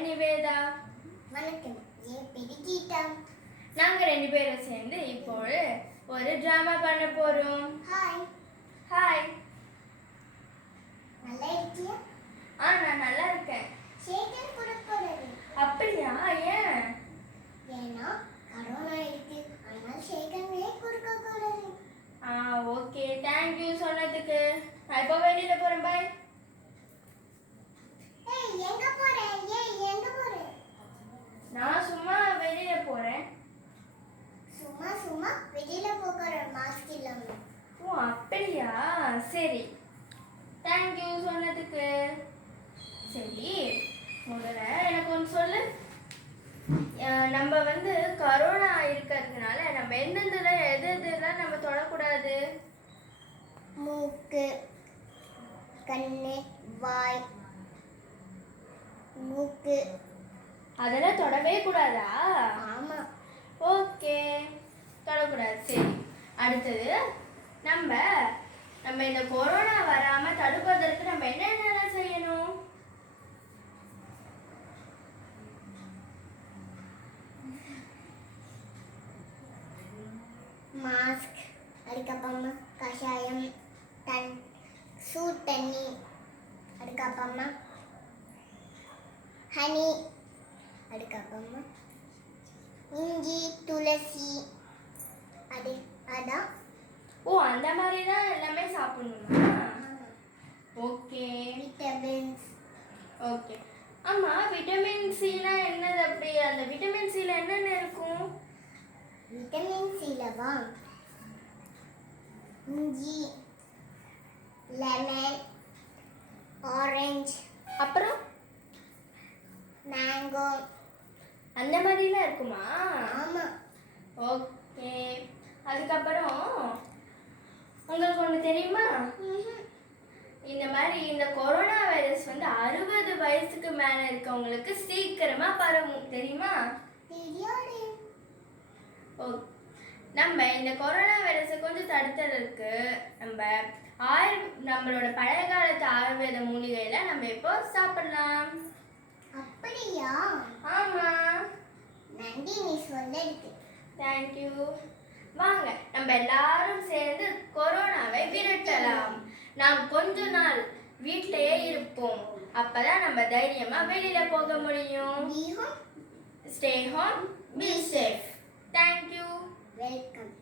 பேர் நிவேதா. வணக்கம், என் பேரு கீதா. நாங்க 2 பேரும் சேர்ந்து இப்போ ஒரு டிராமா பண்ண போறோம். ஹாய். ஹாய். நல்லா இருக்கியா? நான் நல்லா இருக்கேன். சேகர் கூட போறது. அப்படியா? ஏன்? ஏன்னா கரோனா இருக்கு, அதனால சேகரே கொடுக்க கூடாது. ஓகே, தேங்க் யூ சொன்னதுக்கு. நான் இப்போ வெளியில போறேன். பை. எங்க போற? எங்க போற? நான் சும்மா வெளியில போறேன். சும்மா வெளியில போற, மாஸ்க் இல்லாம. அப்படியா? சரி, தேங்க் யூ சொன்னதுக்கு. சரி, முதல்ல எனக்கு ஒன்று சொல்லு. நம்ம கரோனா இருக்கிறதுனால நம்ம எதெல்லாம் நம்ம தொடக்கூடாது? மூக்கு, கண்ணு, வாய், மூக்கு அதெல்லாம் தொடவே கூடாதா? ஆமா. ஓகே, தொடக்கூடாது. சரி, அடுத்தது நம்ம இந்த கொரோனா வராம தடுப்பதற்கு நம்ம என்னென்னலாம் செய்யணும்? மாஸ்க், அதுக்கப்புறமா கஷாயம், சூடு தண்ணி, அதுக்கப்புறமா ஹனி, அதுக்கப்புறமா இஞ்சி, துளசி, அதான். அந்த மாதிரி தான் எல்லாமே சாப்பிடணுமா? ஓகே. விட்டமின்ஸ். ஓகே. ஆமா, விட்டமின் சினா என்னது? அப்படி அந்த விட்டமின் சில என்னென்ன இருக்கும்? விட்டமின் சிலவா இஞ்சி, லெமன், ஆரஞ்சு, அப்புறம் மேங்கோ, அந்த மாதிரிலாம் இருக்குமா? ஆமா. ஓகே. அதுக்கப்புறம் உங்களுக்கு ஒன்று தெரியுமா? இந்த கொரோனா வைரஸ் 60 வயசுக்கு மேல இருக்கவங்களுக்கு சீக்கிரமா பரவும், தெரியுமா? தெரியாது. நம்ம இந்த கொரோனா வைரஸை கொஞ்சம் தடுத்ததற்கு நம்மளோட பழைய காலத்து ஆயுர்வேத மூலிகையில நம்ம இப்போ சாப்பிடலாம். அப்படியா? ஆமா. நன்றி, நீ சொல்லதுக்கு. தேங்க்யூ. வாங்க, நம்ம எல்லாரும் சேர்ந்து கொரோனாவை விரட்டலாம். நாம் கொஞ்ச நாள் வீட்டிலேயே இருப்போம். அப்பதான் நம்ம தைரியமா வெளியில போக முடியும். Be home. Stay home, be safe. Thank you. Welcome.